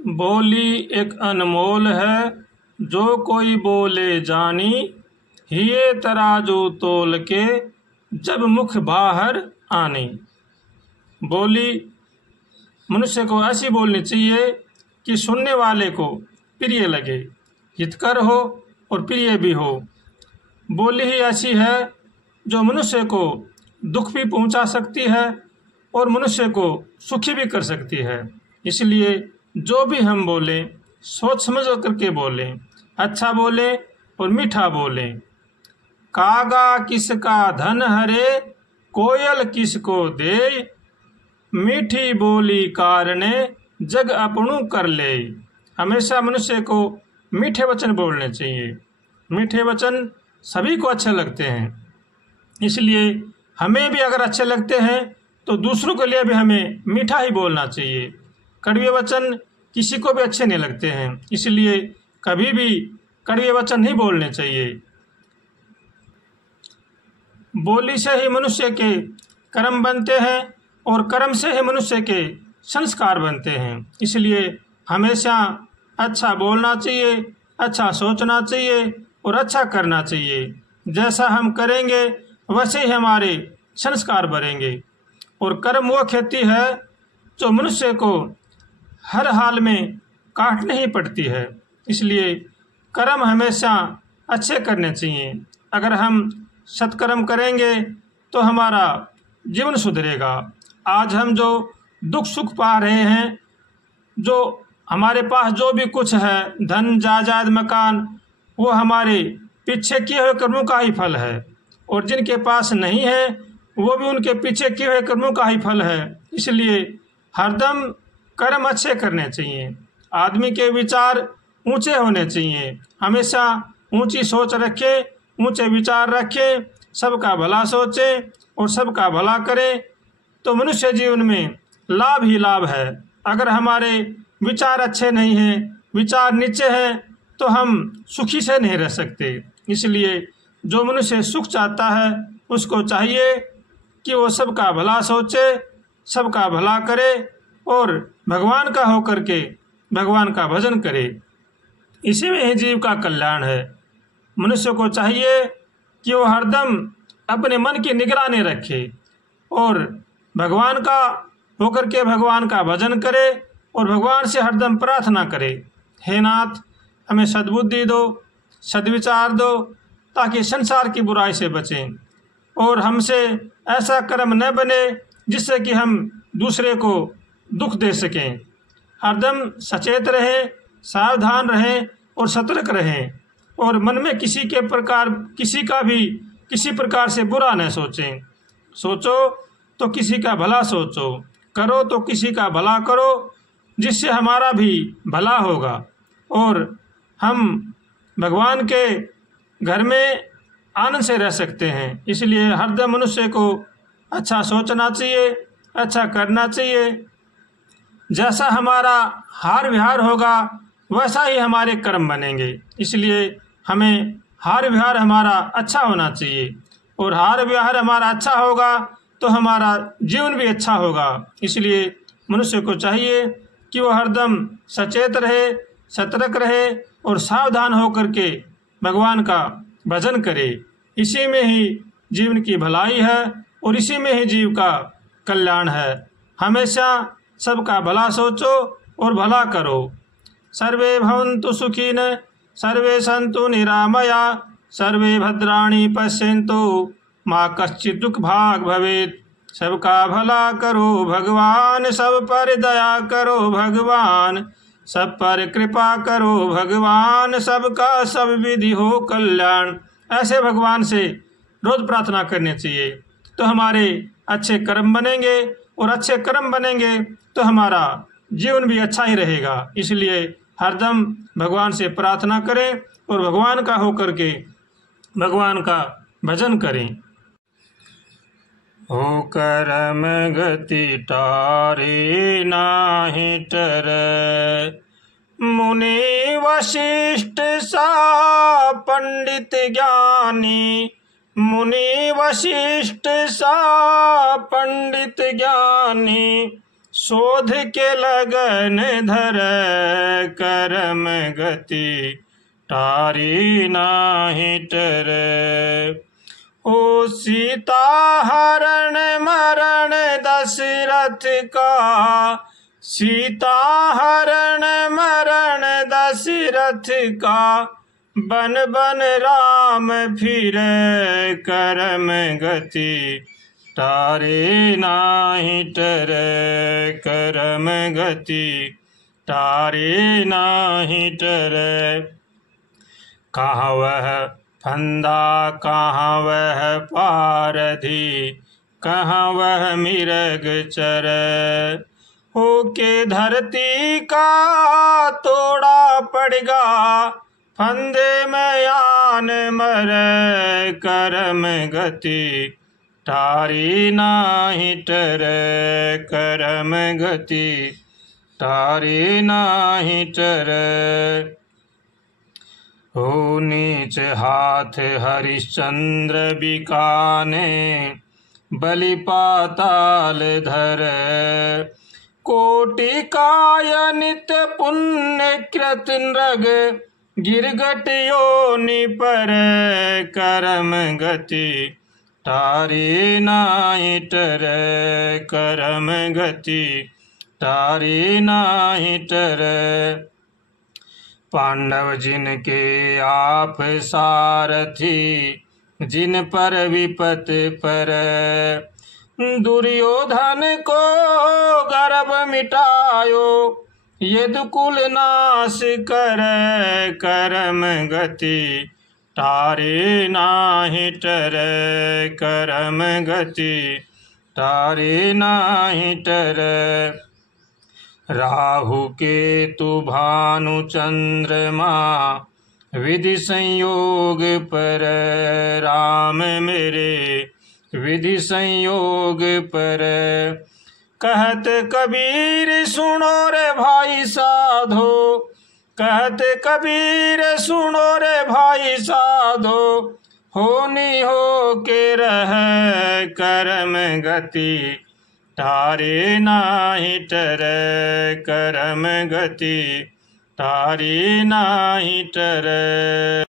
बोली एक अनमोल है, जो कोई बोले जानी। हिये तराजू तोल के, जब मुख बाहर आनी। बोली मनुष्य को ऐसी बोलनी चाहिए कि सुनने वाले को प्रिय लगे, हितकर हो और प्रिय भी हो। बोली ही ऐसी है जो मनुष्य को दुख भी पहुंचा सकती है और मनुष्य को सुखी भी कर सकती है। इसलिए जो भी हम बोलें सोच समझ करके बोलें, अच्छा बोलें और मीठा बोलें। कागा किसका धन हरे, कोयल किसको दे। मीठी बोली कारणे, जग अपनू कर ले। हमेशा मनुष्य को मीठे वचन बोलने चाहिए। मीठे वचन सभी को अच्छे लगते हैं, इसलिए हमें भी अगर अच्छे लगते हैं तो दूसरों के लिए भी हमें मीठा ही बोलना चाहिए। कड़वे वचन किसी को भी अच्छे नहीं लगते हैं, इसलिए कभी भी कड़वे वचन नहीं बोलने चाहिए। बोली से ही मनुष्य के कर्म बनते हैं और कर्म से ही मनुष्य के संस्कार बनते हैं। इसलिए हमेशा अच्छा बोलना चाहिए, अच्छा सोचना चाहिए और अच्छा करना चाहिए। जैसा हम करेंगे वैसे ही हमारे संस्कार बढ़ेंगे। और कर्म वो खेती है जो मनुष्य को हर हाल में काटनी ही पड़ती है। इसलिए कर्म हमेशा अच्छे करने चाहिए। अगर हम सत्कर्म करेंगे तो हमारा जीवन सुधरेगा। आज हम जो दुख सुख पा रहे हैं, जो हमारे पास जो भी कुछ है, धन जायदाद मकान, वो हमारे पीछे किए हुए कर्मों का ही फल है। और जिनके पास नहीं है वो भी उनके पीछे किए हुए कर्मों का ही फल है। इसलिए हरदम कर्म अच्छे करने चाहिए। आदमी के विचार ऊंचे होने चाहिए। हमेशा ऊंची सोच रखे, ऊंचे विचार रखे, सबका भला सोचे और सबका भला करे, तो मनुष्य जीवन में लाभ ही लाभ है। अगर हमारे विचार अच्छे नहीं हैं, विचार नीचे हैं, तो हम सुखी से नहीं रह सकते। इसलिए जो मनुष्य सुख चाहता है उसको चाहिए कि वो सबका भला सोचे, सबका भला करे और भगवान का होकर के भगवान का भजन करे। इसी में ही जीव का कल्याण है। मनुष्य को चाहिए कि वो हरदम अपने मन की निगरानी रखे और भगवान का होकर के भगवान का भजन करे और भगवान से हरदम प्रार्थना करे, हे नाथ हमें सद्बुद्धि दो, सद्विचार दो, ताकि संसार की बुराई से बचें और हमसे ऐसा कर्म न बने जिससे कि हम दूसरे को दुख दे सकें। हरदम सचेत रहें, सावधान रहें और सतर्क रहें और मन में किसी का भी किसी प्रकार से बुरा न सोचें। सोचो तो किसी का भला सोचो, करो तो किसी का भला करो, जिससे हमारा भी भला होगा और हम भगवान के घर में आनंद से रह सकते हैं। इसलिए हरदम मनुष्य को अच्छा सोचना चाहिए, अच्छा करना चाहिए। जैसा हमारा हार विहार होगा वैसा ही हमारे कर्म बनेंगे। इसलिए हमें हार विहार हमारा अच्छा होना चाहिए और हार विहार हमारा अच्छा होगा तो हमारा जीवन भी अच्छा होगा। इसलिए मनुष्य को चाहिए कि वो हरदम सचेत रहे, सतर्क रहे और सावधान होकर के भगवान का भजन करे। इसी में ही जीवन की भलाई है और इसी में ही जीव का कल्याण है। हमेशा सबका भला सोचो और भला करो। सर्वे भवन्तु सुखिनः, सर्वे सन्तु निरामया, सर्वे भद्राणि पश्यन्तु, मा कश्चित् दुःख भाग् भवेत्। सबका भला करो भगवान, सब पर दया करो भगवान, सब पर कृपा करो भगवान, सबका सब विधि हो कल्याण। ऐसे भगवान से रोज प्रार्थना करनी चाहिए तो हमारे अच्छे कर्म बनेंगे और अच्छे कर्म बनेंगे तो हमारा जीवन भी अच्छा ही रहेगा। इसलिए हरदम भगवान से प्रार्थना करें और भगवान का होकर के भगवान का भजन करें। हो कर्म गति टारे नाहि टरै, मुनि वशिष्ठ सा पंडित ज्ञानी, मुनि वशिष्ठ सा पंडित ज्ञानी, शोध के लगन धर कर्म गति टारी नाही टरै। ओ सीता हरण मरण दशरथ का, सीता हरण मरण दशरथ का, बन बन राम फिरै कर्म गति टारे नाही टरै। कर्म गति टारे नाही टरै। कहाँ वह फंदा कहाँ वह पारधी, कहाँ वह मिरग चरै। होके धरती का तोड़ा पड़गा, फंदे में आन मरै कर्म गति टारी नाही टरै। कर्म गति टारी नाही टरै। हो नीच हाथ हरिश्चंद्र बिकाने, बलि पाताल धरै। कोटि काय नित्य पुण्य कृत नृग, गिरगट योनि परै कर्म गति टारी नाही टरै। कर्म गति टारी नाही टरै। पांडव जिनके आप सारथी, जिन पर विपत परै। दुर्योधन को गर्भ मिटायो, यदुकुल नाश करै कर्म गति टारी नाही टरै। कर्म गति टारी नाही टरै। राहु केतु भानु चंद्रमा, विधि संयोग परै। राम मेरे विधि संयोग परै। कहत कबीर सुनो रे भाई साधो, कहत कबीर सुनो रे भाई साधो। होनी हो के रहै कर्म गति टारी नाही टरै। कर्म गति टारी नाही टरै।